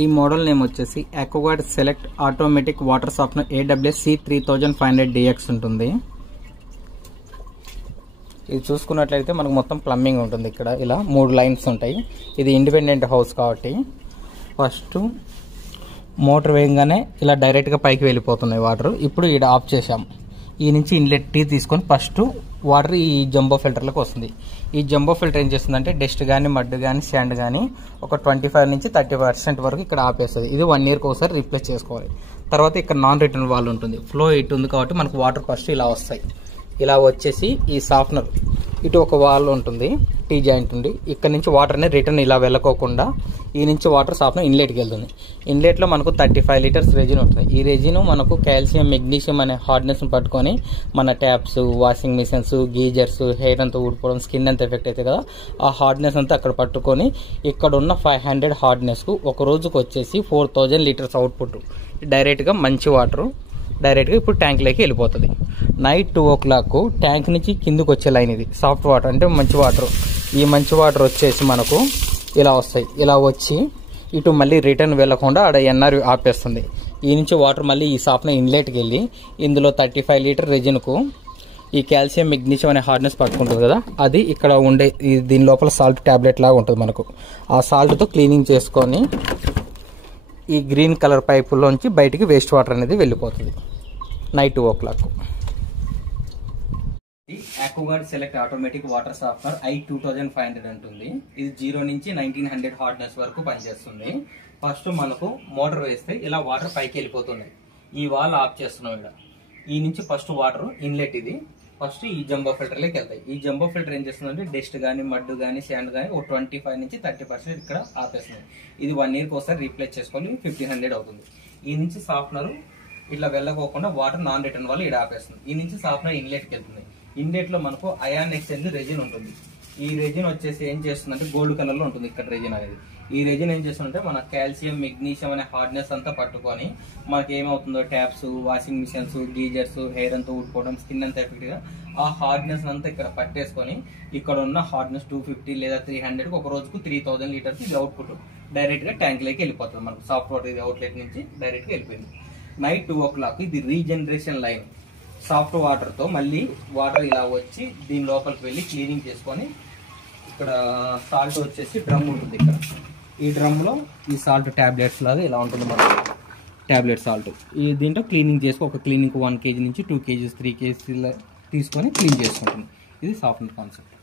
ఈ model name వచ్చేసి AquaGuard select automatic water softener AWS C3500DX ఉంటుంది. ఇది చూసుకున్నట్లయితే మనకు మొత్తం ప్లంబింగ్ ఉంటుంది. ఇక్కడ ఇలా 3 లైన్స్ ఉంటాయి. ఇది ఇండిపెండెంట్ హౌస్ కాబట్టి ఫస్ట్ మోటార్ వేయగానే ఇలా డైరెక్ట్గా పైకి వెళ్ళిపోతున్నాయి వాటర్. ఇప్పుడు ఇక్కడ ఆఫ్ చేసాం. ఈ నుంచి ఇన్లెట్ టీ తీసుకొని ఫస్ట్ వాటర్ ఈ జంబో ఫిల్టర్లకు వస్తుంది. ఈ జంబో ఫిల్టర్ ఏం చేస్తుందంటే డస్ట్ కానీ మడ్ కానీ శాండ్ కానీ ఒక 25 నుంచి 30% వరకు ఇక్కడ ఆపేస్తుంది. ఇది 1 ఇయర్కి ఒకసారి రీప్లేస్ చేసుకోవాలి. తర్వాత ఇక్కడ నాన్ రిటర్న్ వాల్ ఉంటుంది. ఫ్లో ఇటు ఉంది కాబట్టి మనకు వాటర్ ఫస్ట్ ఇలా వస్తాయి. ఇలా వచ్చేసి ఈ సాఫ్ట్నర్ ఇటు ఒక వాల్ ఉంటుంది, టీ జాయింట్ ఉంది. ఇక్కడ నుంచి వాటర్ అనేది రిటర్న్ ఇలా వెళ్ళకోకుండా ఈ నుంచి వాటర్ సాఫ్ట్నర్ ఇన్లెట్కి వెళ్తుంది. ఇన్లెట్లో మనకు 35 లీటర్స్ రెజిన్ ఉంటుంది. ఈ రెజిన్ మనకు కాల్షియం మెగ్నీషియం అనే హార్డ్నెస్ని పట్టుకొని మన taps, washing machines, geysers, hair అంతా ఊడిపోవడం, స్కిన్ అంతా ఎఫెక్ట్ అవుతుంది కదా, ఆ హార్డ్నెస్ అంతా అక్కడ పట్టుకొని ఇక్కడ ఉన్న 500 హార్డ్నెస్కు ఒక రోజుకు వచ్చేసి 4000 లీటర్స్ అవుట్పుట్ డైరెక్ట్గా మంచి వాటర్ డైరెక్ట్గా ఇప్పుడు ట్యాంక్లోకి వెళ్ళిపోతుంది. నైట్ 2 o'clock ట్యాంక్ నుంచి కిందకు వచ్చే లైన్ ఇది సాఫ్ట్ వాటర్ అంటే మంచి వాటర్. ఈ మంచి వాటర్ వచ్చేసి మనకు ఇలా వస్తాయి. ఇలా వచ్చి ఇటు మళ్ళీ రిటర్న్ వెళ్ళకుండా ఆడ ఎన్ఆర్ ఆపేస్తుంది. ఈ నుంచి వాటర్ మళ్ళీ ఈ సాఫ్ట్నర్ ఇన్లెట్కి వెళ్ళి ఇందులో 35 లీటర్ రెజిన్కు ఈ కాల్షియం మెగ్నీషియం అనే హార్డ్నెస్ పట్టుకుంటుంది కదా, అది ఇక్కడ ఉండే దీని లోపల సాల్ట్ ట్యాబ్లెట్ లాగా ఉంటుంది మనకు. ఆ సాల్ట్తో క్లీనింగ్ చేసుకొని ఈ గ్రీన్ కలర్ పైపులోంచి బయటికి వేస్ట్ వాటర్ అనేది వెళ్ళిపోతుంది night 2 o'clock. AquaGuard select automatic water softener i2500 ఉంటుంది. ఇది 0 నుంచి 1900 హార్డ్నెస్ వరకు పనిచేస్తుంది. ఫస్ట్ మనకు మోటార్ వేస్తే ఇలా వాటర్ పైకి వెళ్ళిపోతున్నాయి. ఈ వాల్ ఆఫ్ చేస్తున్నాం. ఇక్కడ ఈ నుంచి ఫస్ట్ వాటర్ ఇన్లెట్ ఇది ఫస్ట్ ఈ జంబో ఫిల్టర్లోకి వెళ్తాయి. ఈ జంబో ఫిల్టర్ ఏం చేస్తుందంటే డస్ట్ కానీ మడ్ కానీ శాండ్ కానీ ఒక 25 నుంచి 30% ఇక్కడ ఆపేస్తుంది. ఇది 1 ఇయర్కి ఒకసారి రీప్లేస్ చేసుకోవాలి. 1500 అవుతుంది. ఈ నుంచి సాఫ్ట్నర్ ఇట్లా వెళ్ళకోకుండా వాటర్ నాన్ రిటర్న్ వల్ల ఇక్కడ ఆపేస్తుంది. ఈ నుంచి సాఫ్ట్నర్ ఇన్లెట్కి వెళ్తుంది. ఇన్లెట్ లో మనకు అయాన్ ఎక్స్చేంజ్ రెజిన్ ఉంటుంది. ఈ రెజిన్ వచ్చేసి ఏం చేస్తుందంటే గోల్డ్ కలర్ లో ఉంటుంది ఇక్కడ రెజిన్ అనేది. ఈ రెజిన్ ఏం చేస్తుందంటే మన కాల్షియం మెగ్నీషియం అనే హార్డ్నెస్ అంతా పట్టుకొని మనకి ఏమవుతుందో taps, washing machines, geysers, hair అంతా ఊడిపోవడం, స్కిన్ అంతా ఎఫెక్ట్ గా ఆ హార్డ్నెస్ అంతా ఇక్కడ పట్టేసుకొని ఇక్కడ ఉన్న హార్డ్నెస్ 250 లేదా 300 ఒక రోజుకు 3000 లీటర్స్ ఇది అవుట్పుట్ డైరెక్ట్ గా ట్యాంక్ లోకి వెళ్ళిపోతుంది. మనకు సాఫ్ట్ వాటర్ ఇది అవుట్లెట్ నుంచి డైరెక్ట్ గా వెళ్ళిపోయింది. నైట్ 2 o'clock ఇది రీజనరేషన్ లైన్. సాఫ్ట్ వాటర్ తో మళ్ళీ వాటర్ ఇలా వచ్చి దీని లోపలికి వెళ్ళి క్లీనింగ్ చేసుకొని ఇక్కడ సాల్ట్ వచ్చేసి డ్రమ్ ఉంటుంది. ఇక్కడ ఈ డ్రమ్ లో ఈ సాల్ట్ టాబ్లెట్స్ లాగా ఇలా ఉంటుంది మనకు టాబ్లెట్ సాల్ట్. ఈ దీంట్లో క్లీనింగ్ చేసుకో ఒక క్లీనింగ్ 1 kg నుంచి 2 kgs 3 kgs తీసుకొని క్లీన్ చేసుకుంటుంది. ఇది సాఫ్ట్నర్ కాన్సెప్ట్.